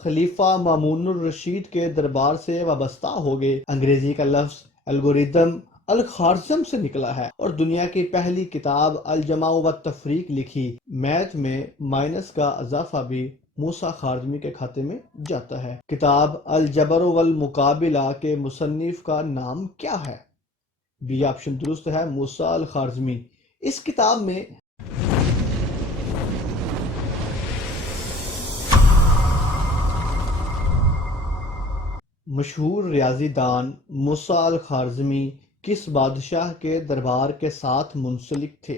خلیفہ مامون الرشید کے دربار سے وابستہ ہو گئے۔ انگریزی کا لفظ الگوریدم الخوارزم سے نکلا ہے اور دنیا کی پہلی کتاب الجمع و تفریق لکھی۔ میتھ میں مائنس کا اضافہ بھی موسیٰ خارزمی کے کھاتے میں جاتا ہے۔ کتاب الجبر والمقابلہ کے مصنف کا نام کیا ہے؟ بی آپشن درست ہے، موسیٰ الخارزمی۔ اس کتاب میں مشہور ریاضی دان موسیٰ الخارزمی کس بادشاہ کے دربار کے ساتھ منسلک تھے؟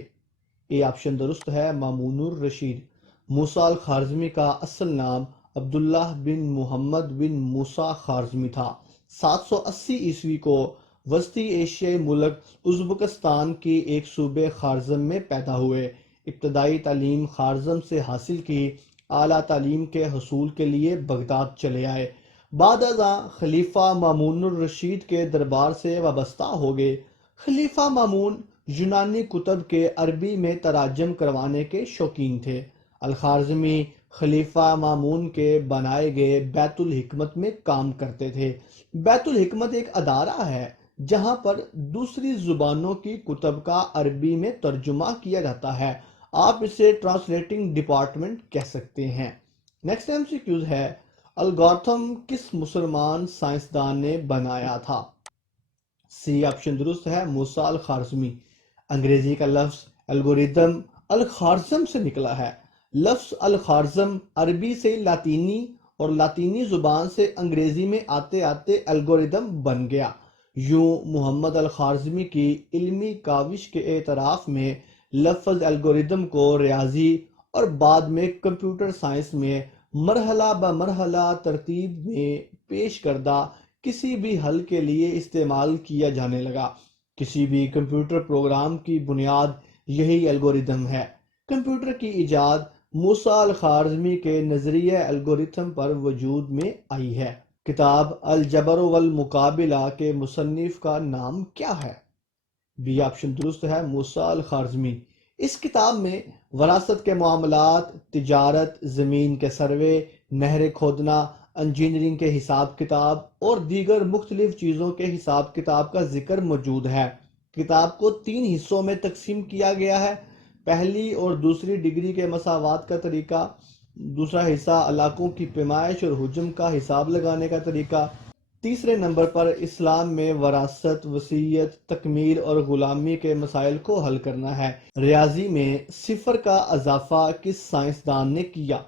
اے آپشن درست ہے، مامون الرشید۔ موسیٰ الخارزمی کا اصل نام عبداللہ بن محمد بن موسیٰ خارزمی تھا۔ 780 عیسوی کو وسطی ایشیائی ملک ازبکستان کی ایک صوبے خارزم میں پیدا ہوئے۔ ابتدائی تعلیم خارزم سے حاصل کی، اعلیٰ تعلیم کے حصول کے لیے بغداد چلے آئے۔ بعد ازاں خلیفہ مامون الرشید کے دربار سے وابستہ ہو گئے۔ خلیفہ مامون یونانی کتب کے عربی میں تراجم کروانے کے شوقین تھے۔ الخارزمی خلیفہ مامون کے بنائے گئے بیت الحکمت میں کام کرتے تھے۔ بیت الحکمت ایک ادارہ ہے جہاں پر دوسری زبانوں کی کتب کا عربی میں ترجمہ کیا جاتا ہے۔ آپ اسے ٹرانسلیٹنگ ڈپارٹمنٹ کہہ سکتے ہیں۔ نیکسٹ MCQ ہے، الگورتھم کس مسلمان سائنسدان نے بنایا تھا؟ سی آپشن درست ہے، موسیٰ الخارزمی۔ انگریزی کا لفظ الگوریدم الخوارزم سے نکلا ہے۔ لفظ الخوارزم عربی سے لاطینی اور لاطینی زبان سے انگریزی میں آتے آتے الگوریدم بن گیا۔ یوں محمد الخوارزمی کی علمی کاوش کے اعتراف میں لفظ الگوریدم کو ریاضی اور بعد میں کمپیوٹر سائنس میں مرحلہ بمرحلہ ترتیب میں پیش کردہ کسی بھی حل کے لیے استعمال کیا جانے لگا۔ کسی بھی کمپیوٹر پروگرام کی بنیاد یہی الگوریدم ہے۔ کمپیوٹر کی ایجاد موسیٰ الخارزمی کے نظریہ الگوریتھم پر وجود میں آئی ہے۔ کتاب الجبر والمقابلہ کے مصنف کا نام کیا ہے؟ بی آپشن درست ہے، موسیٰ الخارزمی۔ اس کتاب میں وراثت کے معاملات، تجارت، زمین کے سروے، نہریں کھودنا، انجینئرنگ کے حساب کتاب اور دیگر مختلف چیزوں کے حساب کتاب کا ذکر موجود ہے۔ کتاب کو 3 حصوں میں تقسیم کیا گیا ہے۔ پہلی اور دوسری ڈگری کے مساوات کا طریقہ، دوسرا حصہ علاقوں کی پیمائش اور حجم کا حساب لگانے کا طریقہ، تیسرے نمبر پر اسلام میں وراثت، وصیت، تکمیل اور غلامی کے مسائل کو حل کرنا ہے۔ ریاضی میں صفر کا اضافہ کس سائنسدان نے کیا؟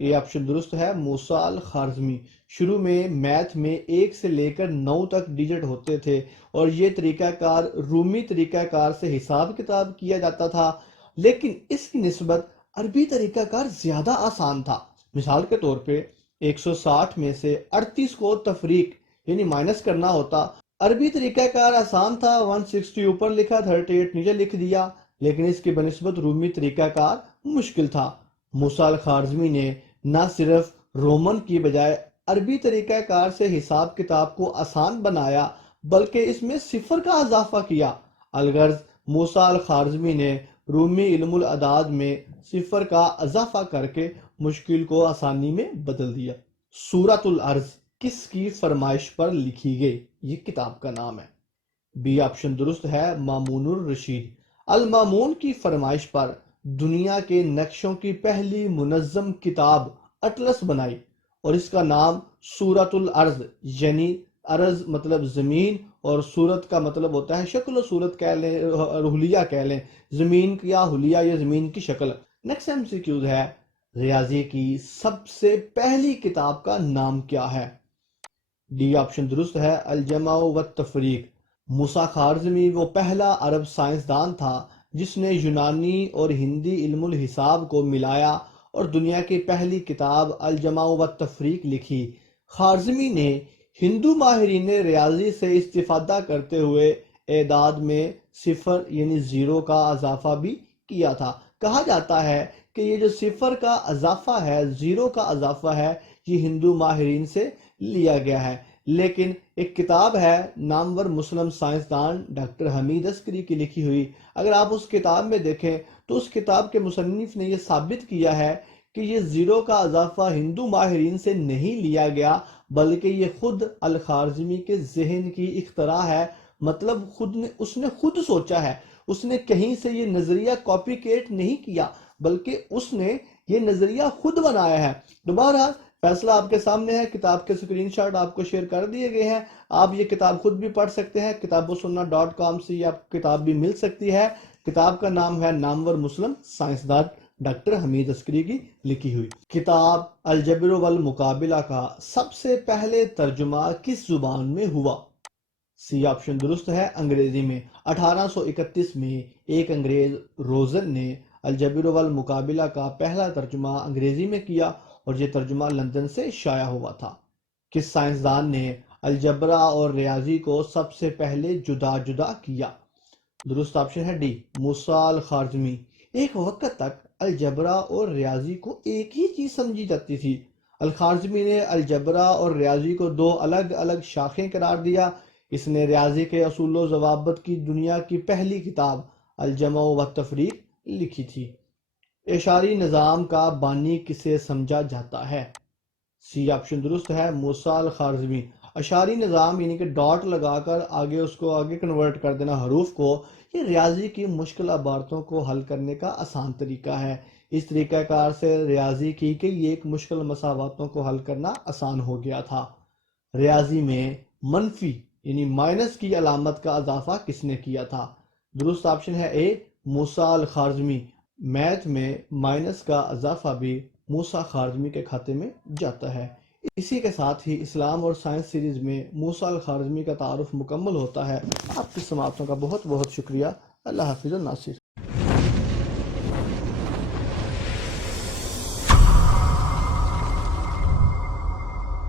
یہ آپشن درست ہے، موسیٰ الخارزمی۔ شروع میں میتھ میں 1 سے لے کر 9 تک ڈیجٹ ہوتے تھے اور یہ طریقہ کار رومی طریقہ کار سے حساب کتاب کیا جاتا تھا، لیکن اس کی نسبت عربی طریقہ کار زیادہ آسان تھا۔ مثال کے طور پہ 160 میں سے 38 کو تفریق یعنی مائنس کرنا ہوتا۔ عربی طریقہ کار آسان تھا، 160 اوپر لکھا، 38 نیچے لکھ دیا، لیکن اس کی بنسبت رومی طریقہ کار مشکل تھا۔ موسیٰ الخارزمی نے نہ صرف رومن کی بجائے عربی طریقہ کار سے حساب کتاب کو آسان بنایا بلکہ اس میں صفر کا اضافہ کیا۔ الغرض موسیٰ الخارزمی نے رومی علم الاعداد میں صفر کا اضافہ کر کے مشکل کو آسانی میں بدل دیا۔ سورۃ الارض کس کی فرمائش پر لکھی گئی؟ یہ کتاب کا نام ہے۔ بی آپشن درست ہے، مامون الرشید۔ المامون کی فرمائش پر دنیا کے نقشوں کی پہلی منظم کتاب اٹلس بنائی اور اس کا نام سورۃ الارض، یعنی ارض مطلب زمین اور صورت کا مطلب ہوتا ہے شکل و صورت کہہ لیں، حلیہ کہہ لیں، زمین یا حلیہ یا زمین کی شکل۔ نیکسٹ MCQ ہے، ریاضی کی سب سے پہلی کتاب کا نام کیا ہے؟ ڈی آپشن درست ہے، الجمع و تفریق۔ موسیٰ خارزمی وہ پہلا عرب سائنسدان تھا جس نے یونانی اور ہندی علم الحساب کو ملایا اور دنیا کی پہلی کتاب الجمع و تفریق لکھی۔ خارزمی نے ہندو ماہرین ریاضی سے استفادہ کرتے ہوئے اعداد میں صفر یعنی 0 کا اضافہ بھی کیا تھا۔ کہا جاتا ہے کہ یہ جو صفر کا اضافہ ہے، 0 کا اضافہ ہے، یہ ہندو ماہرین سے لیا گیا ہے۔ لیکن ایک کتاب ہے نامور مسلم سائنسدان ڈاکٹر حمید عسکری کی لکھی ہوئی، اگر آپ اس کتاب میں دیکھیں تو اس کتاب کے مصنف نے یہ ثابت کیا ہے کہ یہ زیرو کا اضافہ ہندو ماہرین سے نہیں لیا گیا بلکہ یہ خود الخوارزمی کے ذہن کی اختراع ہے، مطلب اس نے خود سوچا ہے، اس نے کہیں سے یہ نظریہ کاپی کیٹ نہیں کیا بلکہ اس نے یہ نظریہ خود بنایا ہے۔ دوبارہ فیصلہ آپ کے سامنے ہے، کتاب کے سکرین شاٹ آپ کو شیئر کر دیے گئے ہیں، آپ یہ کتاب خود بھی پڑھ سکتے ہیں، kitabussunnah.com سے یہ آپ کتاب بھی مل سکتی ہے۔ کتاب کا نام ہے نامور مسلم سائنسدان ڈاکٹر حمید عسکری کی لکھی ہوئی کتاب الجبر والمقابلہ کا سب سے پہلے ترجمہ کس زبان میں ہوا؟ سی آپشن درست ہے، انگریزی میں۔ 1831 میں ایک انگریز روزن نے الجبر والمقابلہ کا پہلا ترجمہ انگریزی میں کیا اور یہ ترجمہ لندن سے شائع ہوا تھا۔ کس سائنسدان نے الجبرا اور ریاضی کو سب سے پہلے جدا جدا کیا؟ درست آپشن ہے ڈی، موسیٰ الخوارزمی۔ ایک وقت تک الجبرا اور ریاضی کو ایک ہی چیز سمجھی جاتی تھی۔ الخوارزمی نے الجبرا اور ریاضی کو دو الگ الگ شاخیں قرار دیا۔ اس نے ریاضی کے اصول و ضوابط کی دنیا کی پہلی کتاب الجمع والتفریق لکھی تھی۔ اشاری نظام کا بانی کسے سمجھا جاتا ہے؟ سی آپشن درست ہے، موسیٰ الخوارزمی۔ اشاری نظام یعنی کہ ڈاٹ لگا کر اس کو آگے کنورٹ کر دینا حروف کو، یہ ریاضی کی مشکل عبارتوں کو حل کرنے کا آسان طریقہ ہے۔ اس طریقہ کار سے ریاضی کی کئی ایک مشکل مساواتوں کو حل کرنا آسان ہو گیا تھا۔ ریاضی میں منفی یعنی مائنس کی علامت کا اضافہ کس نے کیا تھا؟ درست آپشن ہے اے، موسیٰ الخوارزمی۔ میتھ میں مائنس کا اضافہ بھی موسیٰ خوارزمی کے کھاتے میں جاتا ہے۔ اسی کے ساتھ ہی اسلام اور سائنس سیریز میں موسیٰ الخوارزمی کا تعارف مکمل ہوتا ہے۔ آپ کی سماعتوں کا بہت بہت شکریہ۔ اللہ حافظ الناصر۔